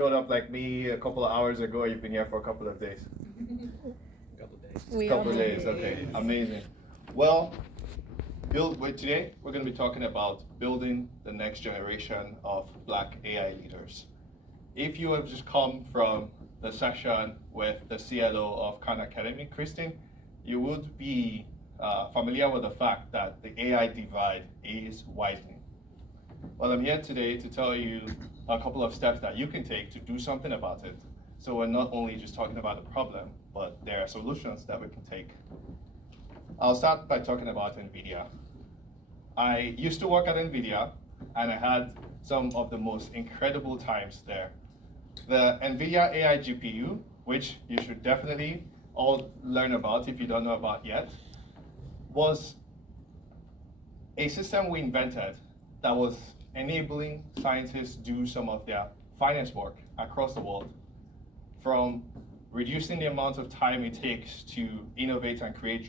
showed up like me a couple of hours ago. You've been here for a couple of days. Couple days. Couple of days, okay, amazing. Well, today we're going to be talking about building the next generation of Black AI leaders. If you have just come from the session with the Tsado of Khan Academy, Christine, you would be familiar with the fact that the AI divide is widening. Well, I'm here today to tell you a couple of steps that you can take to do something about it. So we're not only just talking about the problem, but there are solutions that we can take. I'll start by talking about NVIDIA. I used to work at NVIDIA, and I had some of the most incredible times there. The NVIDIA AI GPU, which you should definitely all learn about if you don't know about yet, was a system we invented that was enabling scientists do some of their finest work across the world, from reducing the amount of time it takes to innovate and create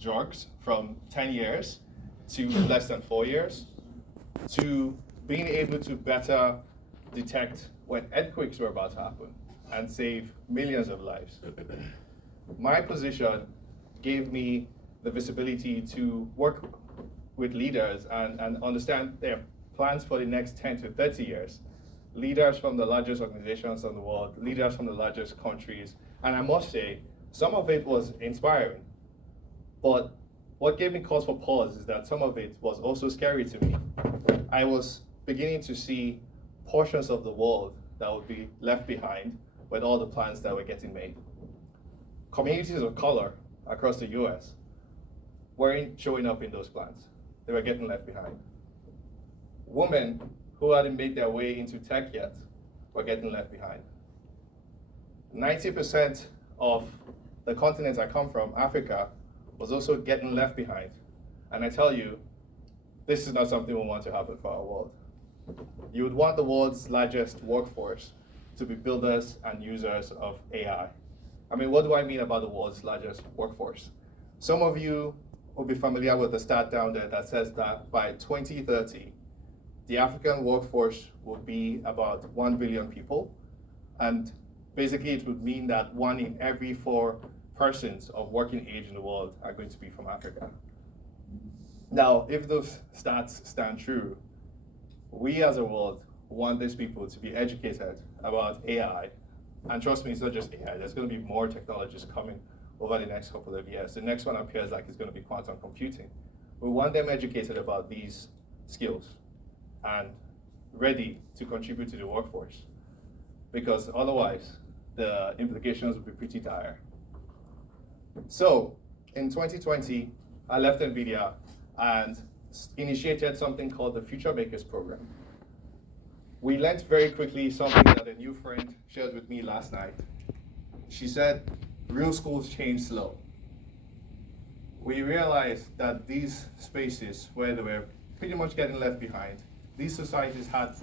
drugs from 10 years to less than 4 years, to being able to better detect when earthquakes were about to happen and save millions of lives. My position gave me the visibility to work with leaders and understand their plans for the next 10 to 30 years. Leaders from the largest organizations in the world, leaders from the largest countries, and I must say, some of it was inspiring. But what gave me cause for pause is that some of it was also scary to me. I was beginning to see portions of the world that would be left behind with all the plans that were getting made. Communities of color across the US weren't showing up in those plans. They were getting left behind. Women who hadn't made their way into tech yet were getting left behind. 90% of the continent I come from, Africa, was also getting left behind. And I tell you, this is not something we want to happen for our world. You would want the world's largest workforce to be builders and users of AI. I mean, what do I mean about the world's largest workforce? Some of you will be familiar with the stat down there that says that by 2030, the African workforce will be about 1 billion people. And basically it would mean that 1 in every 4 persons of working age in the world are going to be from Africa. Now, if those stats stand true, we as a world want these people to be educated about AI. And trust me, it's not just AI, there's going to be more technologies coming over the next couple of years. The next one appears like it's going to be quantum computing. We want them educated about these skills and ready to contribute to the workforce, because otherwise the implications would be pretty dire. So in 2020, I left NVIDIA and initiated something called the Futuremakers program. We learned very quickly something that a new friend shared with me last night. She said, real schools change slow. We realized that these spaces where they were pretty much getting left behind, these societies had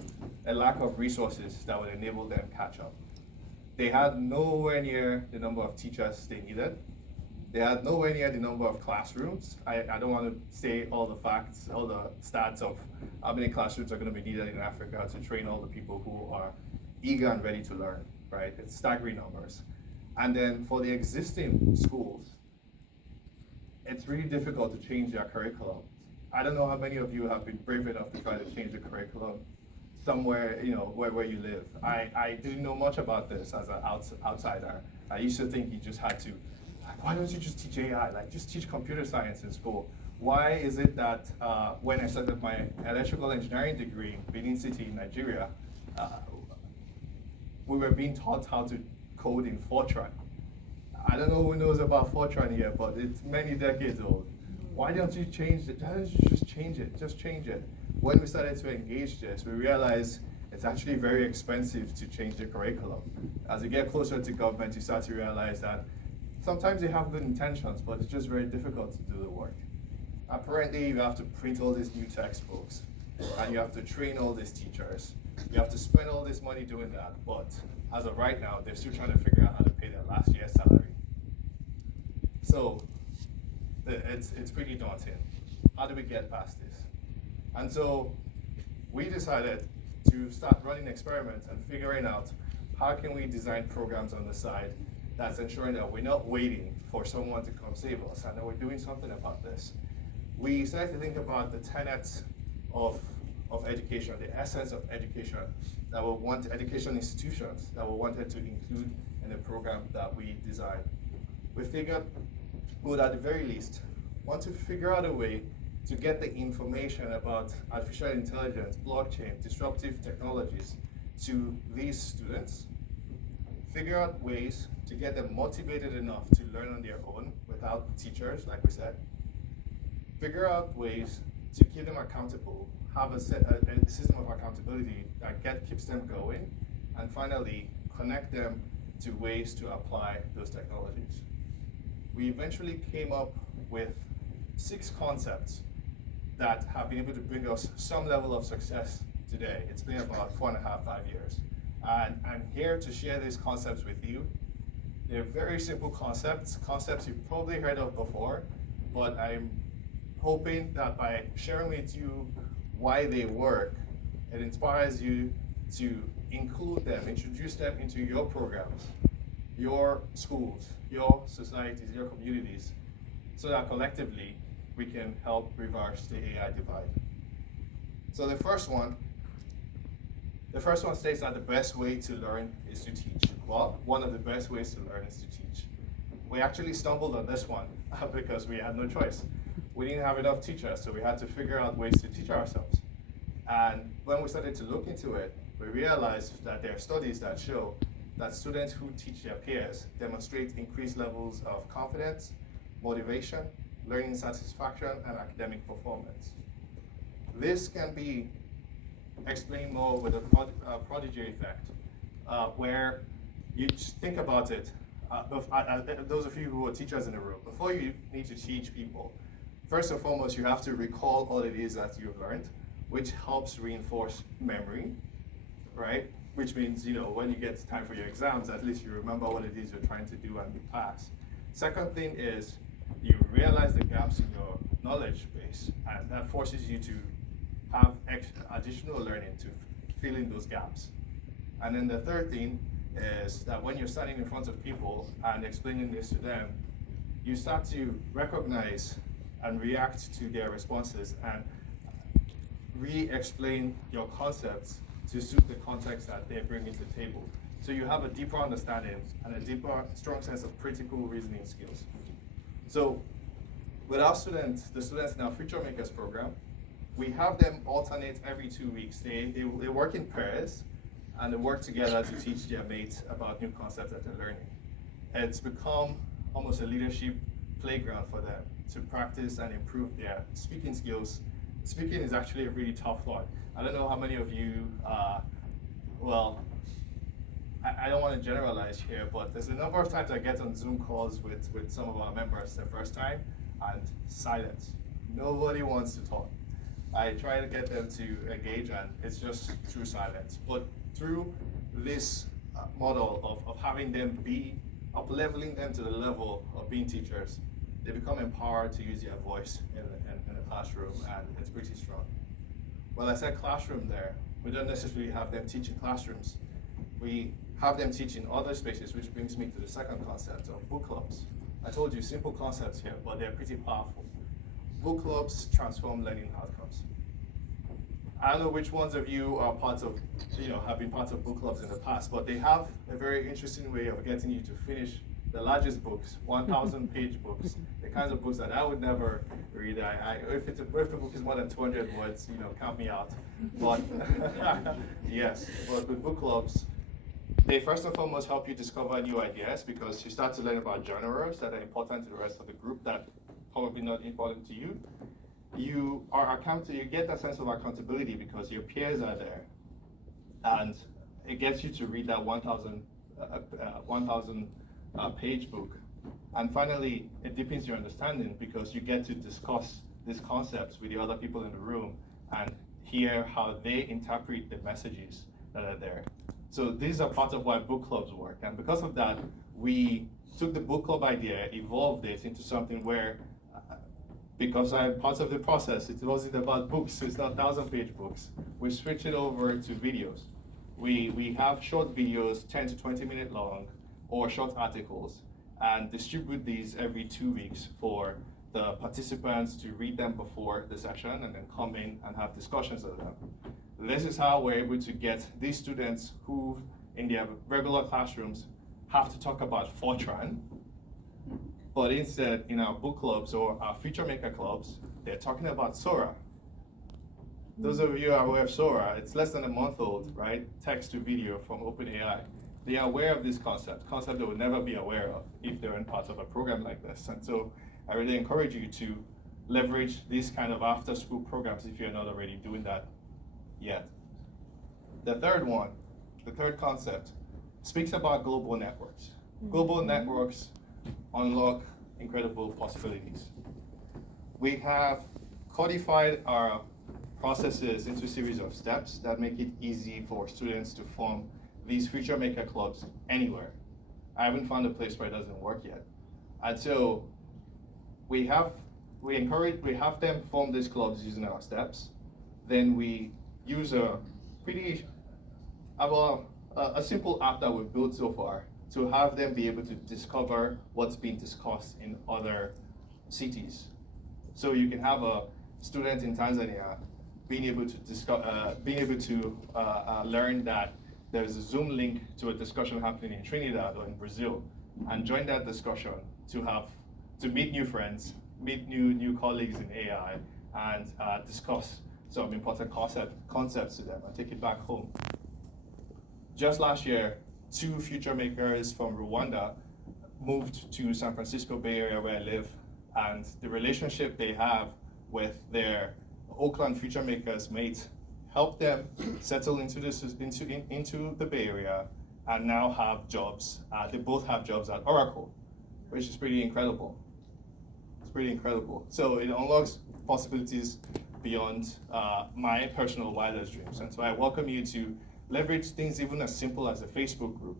a lack of resources that would enable them catch up. They had nowhere near the number of teachers they needed. They had nowhere near the number of classrooms. I don't want to say all the facts, all the stats of how many classrooms are going to be needed in Africa to train all the people who are eager and ready to learn, right? It's staggering numbers. And then for the existing schools, it's really difficult to change their curriculum. I don't know how many of you have been brave enough to try to change the curriculum somewhere, where you live. I didn't know much about this as an outsider. I used to think you just had to, like, why don't you just teach AI? Like, just teach computer science in school. Why is it that when I started my electrical engineering degree in Benin City in Nigeria, we were being taught how to code in Fortran? I don't know who knows about Fortran here, but it's many decades old. Why don't you change it? Why don't you just change it? Just change it. When we started to engage this, we realized it's actually very expensive to change the curriculum. As you get closer to government, you start to realize that sometimes they have good intentions, but it's just very difficult to do the work. Apparently, you have to print all these new textbooks, and you have to train all these teachers. You have to spend all this money doing that, but as of right now, they're still trying to figure out how to pay their last year's salary. So it's pretty daunting. How do we get past this? And so we decided to start running experiments and figuring out how can we design programs on the side that's ensuring that we're not waiting for someone to come save us and that we're doing something about this. We started to think about the tenets of education, the essence of education that we want, education institutions that we wanted to include in the program that we designed. We figured we would at the very least want to figure out a way to get the information about artificial intelligence, blockchain, disruptive technologies to these students, figure out ways to get them motivated enough to learn on their own without teachers, like we said, figure out ways to keep them accountable, have a system of accountability that keeps them going, and finally connect them to ways to apply those technologies. We eventually came up with 6 concepts that have been able to bring us some level of success today. It's been about 4.5, 5 years. And I'm here to share these concepts with you. They're very simple concepts you've probably heard of before, but I'm hoping that by sharing with you why they work, it inspires you to include them, introduce them into your programs, your schools, your societies, your communities, so that collectively we can help reverse the AI divide. So the first one states that the best way to learn is to teach. Well, one of the best ways to learn is to teach. We actually stumbled on this one because we had no choice. We didn't have enough teachers, so we had to figure out ways to teach ourselves. And when we started to look into it, we realized that there are studies that show that students who teach their peers demonstrate increased levels of confidence, motivation, learning satisfaction, and academic performance. This can be explained more with a prodigy effect, where you just think about it. Those of you who are teachers in the room, before you need to teach people, first and foremost, you have to recall all it is that you've learned, which helps reinforce memory, right? Which means, when you get time for your exams, at least you remember what it is you're trying to do and you pass. Second thing is you realize the gaps in your knowledge base, and that forces you to have additional learning to fill in those gaps. And then the third thing is that when you're standing in front of people and explaining this to them, you start to recognize and react to their responses and re-explain your concepts to suit the context that they're bringing to the table. So you have a deeper understanding and a deeper, strong sense of critical reasoning skills. So with our students, the students in our Futuremakers program, we have them alternate every 2 weeks. They work in pairs and they work together to teach their mates about new concepts that they're learning. It's become almost a leadership playground for them to practice and improve their speaking skills. Speaking is actually a really tough one. I don't know how many of you, I don't want to generalize here, but there's a number of times I get on Zoom calls with some of our members the first time, and silence. Nobody wants to talk. I try to get them to engage, and it's just through silence. But through this model of having them up-leveling them to the level of being teachers, they become empowered to use their voice in the classroom, and it's pretty strong. Well, I said classroom there. We don't necessarily have them teach in classrooms. We have them teach in other spaces, which brings me to the second concept of book clubs. I told you simple concepts here, but they're pretty powerful. Book clubs transform learning outcomes. I don't know which ones of you are parts of, have been parts of book clubs in the past, but they have a very interesting way of getting you to finish the largest books, 1,000-page books, the kinds of books that I would never read. If the book is more than 200 words, count me out. But yes, but with book clubs, they first and foremost help you discover new ideas because you start to learn about genres that are important to the rest of the group that probably not important to you. You get that sense of accountability because your peers are there, and it gets you to read that 1,000 page book. And finally, it deepens your understanding because you get to discuss these concepts with the other people in the room and hear how they interpret the messages that are there. So these are part of why book clubs work. And because of that, we took the book club idea, evolved it into something where, because I'm part of the process, it wasn't about books, it's not 1,000-page books. We switched it over to videos. We have short videos, 10 to 20 minute long, or short articles, and distribute these every 2 weeks for the participants to read them before the session and then come in and have discussions of them. This is how we're able to get these students who in their regular classrooms have to talk about Fortran, but instead in our book clubs or our Future Maker clubs, they're talking about Sora. Those of you who are aware of Sora, it's less than a month old, right? Text to video from OpenAI. They are aware of this concept they would never be aware of if they weren't part of a program like this. And so I really encourage you to leverage these kind of after school programs if you're not already doing that yet. The third concept speaks about global networks. Global networks unlock incredible possibilities. We have codified our processes into a series of steps that make it easy for students to form these Future Maker clubs anywhere. I haven't found a place where it doesn't work yet. And so we have them form these clubs using our steps. Then we use a simple app that we've built so far to have them be able to discover what's being discussed in other cities. So you can have a student in Tanzania being able to learn that there's a Zoom link to a discussion happening in Trinidad or in Brazil, and join that discussion to meet new friends, meet new colleagues in AI, and discuss some important concepts to them and take it back home. Just last year, 2 Future Makers from Rwanda moved to San Francisco Bay Area where I live, and the relationship they have with their Oakland Future Makers mates helped them settle into the Bay Area and now have jobs. They both have jobs at Oracle, which is pretty incredible. It's pretty incredible. So it unlocks possibilities beyond my personal wildest dreams. And so I welcome you to leverage things even as simple as a Facebook group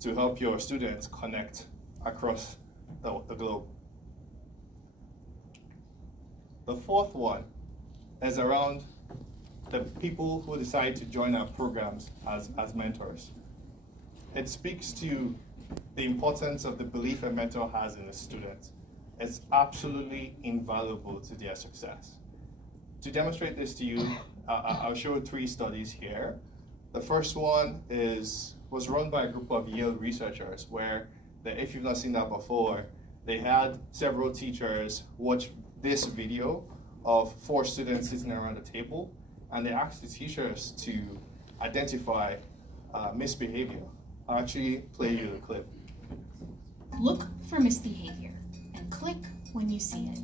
to help your students connect across the globe. The fourth one is around the people who decide to join our programs as mentors. It speaks to the importance of the belief a mentor has in a student. It's absolutely invaluable to their success. To demonstrate this to you, I'll show 3 studies here. The first one was run by a group of Yale researchers where, if you've not seen that before, they had several teachers watch this video of 4 students sitting around a table, and they asked the teachers to identify misbehavior. I'll actually play you the clip. Look for misbehavior and click when you see it.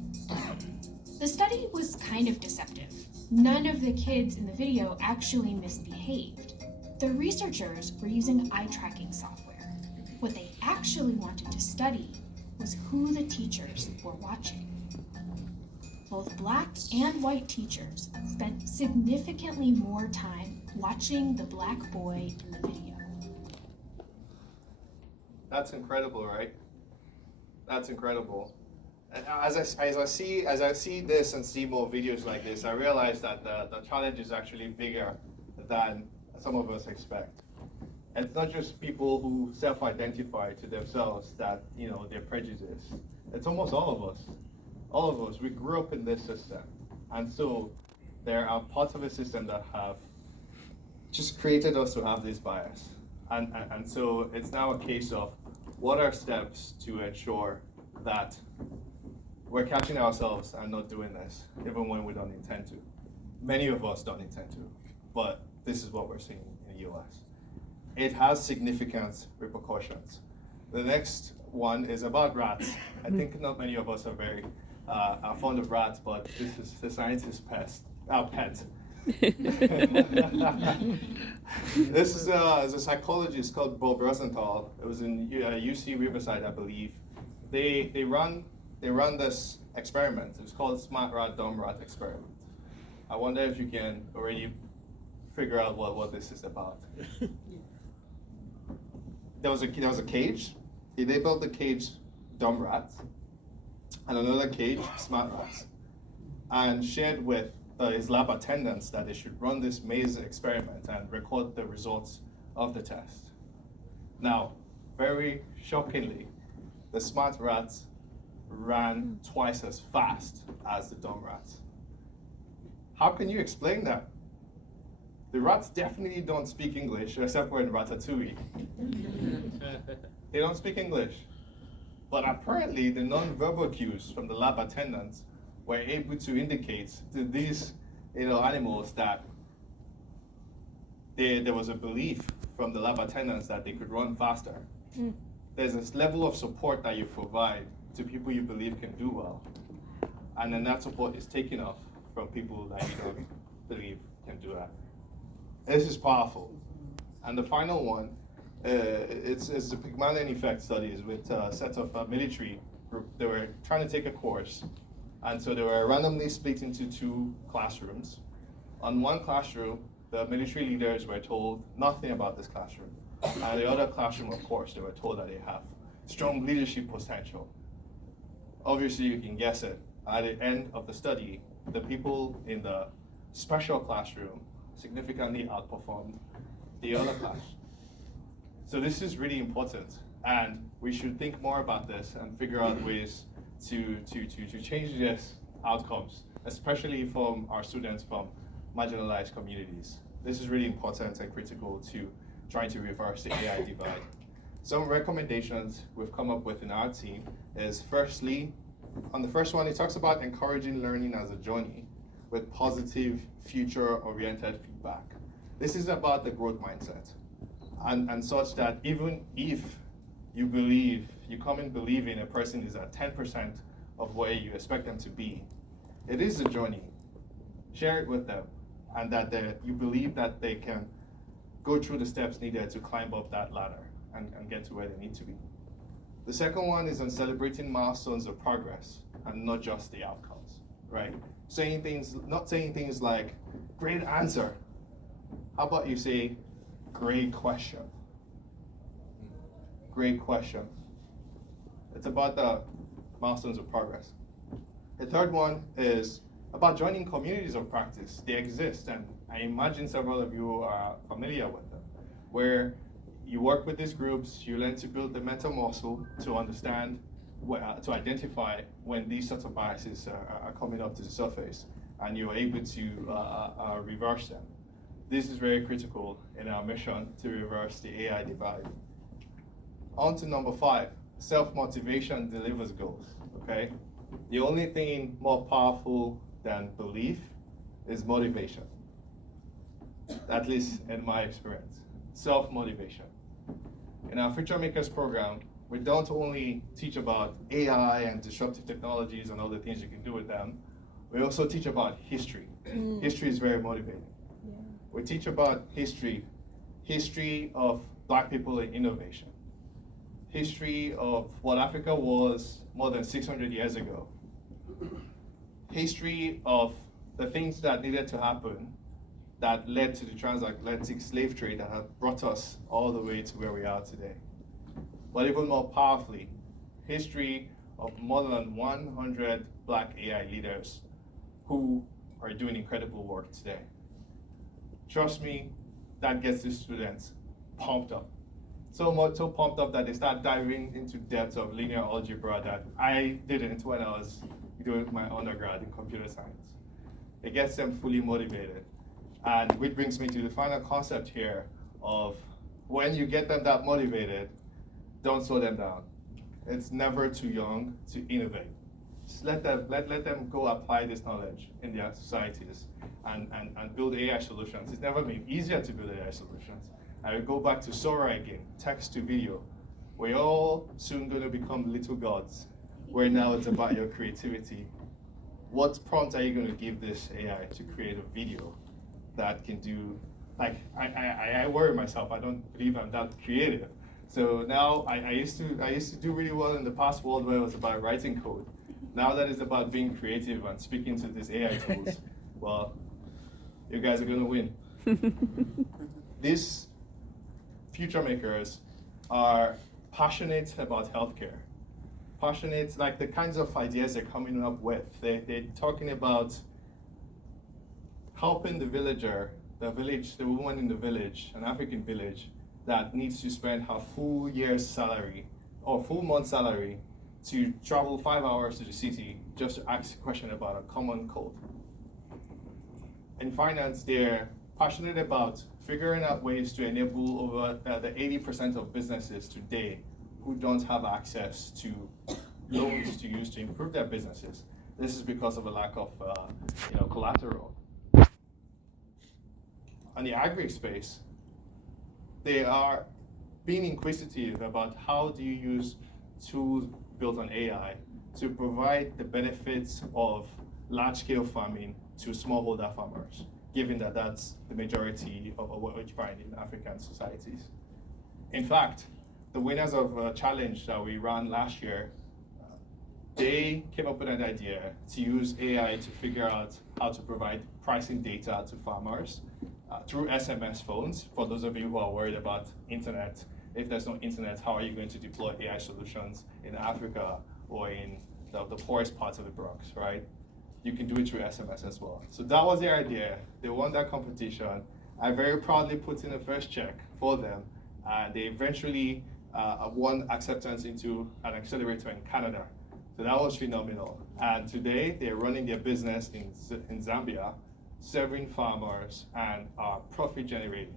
The study was kind of deceptive. None of the kids in the video actually misbehaved. The researchers were using eye tracking software. What they actually wanted to study was who the teachers were watching. Both black and white teachers spent significantly more time watching the black boy in the video. That's incredible, right? That's incredible. And as I see this and see more videos like this, I realize that the challenge is actually bigger than some of us expect. And it's not just people who self-identify to themselves that they're prejudiced. It's almost all of us. All of us, we grew up in this system. And so there are parts of the system that have just created us to have this bias. And so it's now a case of what are steps to ensure that we're catching ourselves and not doing this, even when we don't intend to. Many of us don't intend to, but this is what we're seeing in the US. It has significant repercussions. The next one is about rats. I think not many of us are very fond of rats, but this is the scientist's pet. This is a psychologist called Bob Rosenthal. It was in UC Riverside, I believe. They run this experiment. It's called Smart Rat, Dumb Rat experiment. I wonder if you can already figure out what this is about. There was a cage. They labeled the cage dumb rats, and another cage smart rats, and shared with his lab attendants that they should run this maze experiment and record the results of the test. Now, very shockingly, the smart rats ran twice as fast as the dumb rats. How can you explain that? The rats definitely don't speak English, except for in Ratatouille. They don't speak English. But apparently, the non-verbal cues from the lab attendants were able to indicate to these animals that there was a belief from the lab attendants that they could run faster. There's this level of support that you provide to people you believe can do well. And then that support is taken off from people that you don't believe can do that. This is powerful. And the final one, it's the Pygmalion effect studies with a set of military group. They were trying to take a course. And so they were randomly split into two classrooms. On one classroom, the military leaders were told nothing about this classroom. And the other classroom, of course, they were told that they have strong leadership potential. Obviously, you can guess it. At the end of the study, the people in the special classroom significantly outperformed the other class. So this is really important, and we should think more about this and figure out ways to change these outcomes, especially from our students from marginalized communities. This is really important and critical to trying to reverse the AI divide. Some recommendations we've come up with in our team is, firstly, on the first one, it talks about encouraging learning as a journey with positive, future-oriented feedback. This is about the growth mindset, and such that even if you come in believing a person is at 10% of where you expect them to be, it is a journey. Share it with them, and that you believe that they can go through the steps needed to climb up that ladder and get to where they need to be. The second one is on celebrating milestones of progress and not just the outcomes, right? Not saying things like, great answer. How about you say, great question? Great question. It's about the milestones of progress. The third one is about joining communities of practice. They exist, and I imagine several of you are familiar with them, where you work with these groups, you learn to build the mental muscle to understand, to identify when these sorts of biases are coming up to the surface, and you're able to reverse them. This is very critical in our mission to reverse the AI divide. On to number 5, self-motivation delivers goals, okay? The only thing more powerful than belief is motivation, at least in my experience, self-motivation. In our Futuremakers program, we don't only teach about AI and disruptive technologies and all the things you can do with them, we also teach about history. History is very motivating. Yeah. We teach about history of Black people in innovation, history of what Africa was more than 600 years ago, history of the things that needed to happen that led to the transatlantic slave trade that have brought us all the way to where we are today. But even more powerfully, history of more than 100 Black AI leaders who are doing incredible work today. Trust me, that gets the students pumped up. So pumped up that they start diving into depths of linear algebra that I didn't when I was doing my undergrad in computer science. It gets them fully motivated. And which brings me to the final concept here of when you get them that motivated, don't slow them down. It's never too young to innovate. Just let them go apply this knowledge in their societies and build AI solutions. It's never been easier to build AI solutions. I will go back to Sora again, text to video. We're all soon going to become little gods, where now it's about your creativity. What prompt are you going to give this AI to create a video that can do, like, I worry myself, I don't believe I'm that creative. So now I used to do really well in the past world where it was about writing code. Now that it's about being creative and speaking to these AI tools, well, you guys are gonna win. These Futuremakers are passionate about healthcare. Passionate, like the kinds of ideas they're coming up with. They're talking about helping the villager, the woman in the village, an African village, that needs to spend her full year's salary or full month's salary to travel 5 hours to the city just to ask a question about a common code. In finance, they're passionate about figuring out ways to enable over the 80% of businesses today who don't have access to loans to use to improve their businesses. This is because of a lack of collateral. On the agri space, they are being inquisitive about how do you use tools built on AI to provide the benefits of large-scale farming to smallholder farmers, given that that's the majority of what we find in African societies. In fact, the winners of a challenge that we ran last year, they came up with an idea to use AI to figure out how to provide pricing data to farmers through SMS phones. For those of you who are worried about internet, if there's no internet, how are you going to deploy AI solutions in Africa or in the poorest parts of the Bronx, right? You can do it through SMS as well. So that was their idea. They won that competition. I very proudly put in the first check for them. They eventually won acceptance into an accelerator in Canada. So that was phenomenal. And today they're running their business in Zambia, serving farmers and profit generating.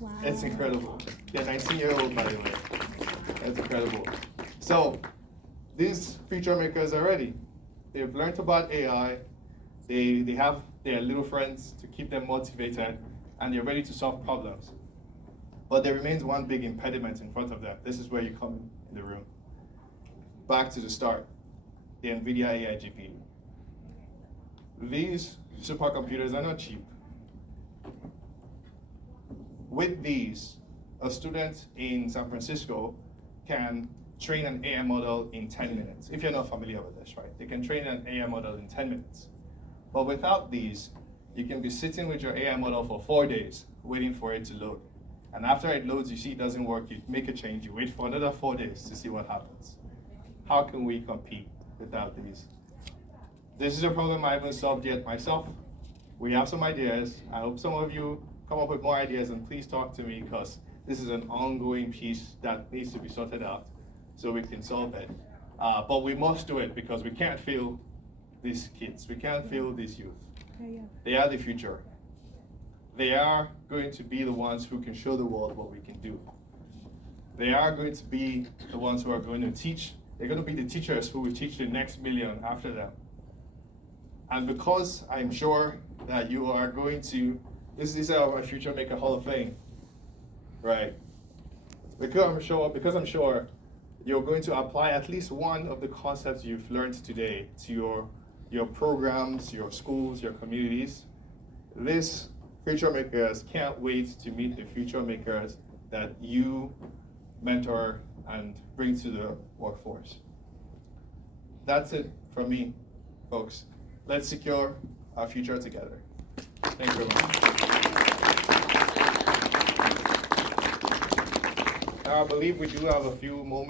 Wow. It's incredible. They're 19-year-old, by the way. It's incredible. So these future makers are ready. They've learned about AI. They have their little friends to keep them motivated, and they're ready to solve problems. But there remains one big impediment in front of them. This is where you come in the room. Back to the start, the NVIDIA AI GPU. These supercomputers are not cheap. With these, a student in San Francisco can train an AI model in 10 minutes. If you're not familiar with this, right? They can train an AI model in 10 minutes. But without these, you can be sitting with your AI model for 4 days, waiting for it to load. And after it loads, you see it doesn't work, you make a change, you wait for another 4 days to see what happens. How can we compete without these? This is a problem I haven't solved yet myself. We have some ideas. I hope some of you come up with more ideas, and please talk to me, because this is an ongoing piece that needs to be sorted out so we can solve it. But we must do it, because we can't fail these kids. We can't fail these youth. They are the future. They are going to be the ones who can show the world what we can do. They are going to be the ones who are going to teach. They're going to be the teachers who will teach the next million after them. And because I'm sure that you are going to, this is our Future Maker Hall of Fame, right? Because I'm sure you're going to apply at least one of the concepts you've learned today to your programs, your schools, your communities. These future makers can't wait to meet the future makers that you mentor and bring to the workforce. That's it from me, folks. Let's secure our future together. Thank you very much. I believe we do have a few moments.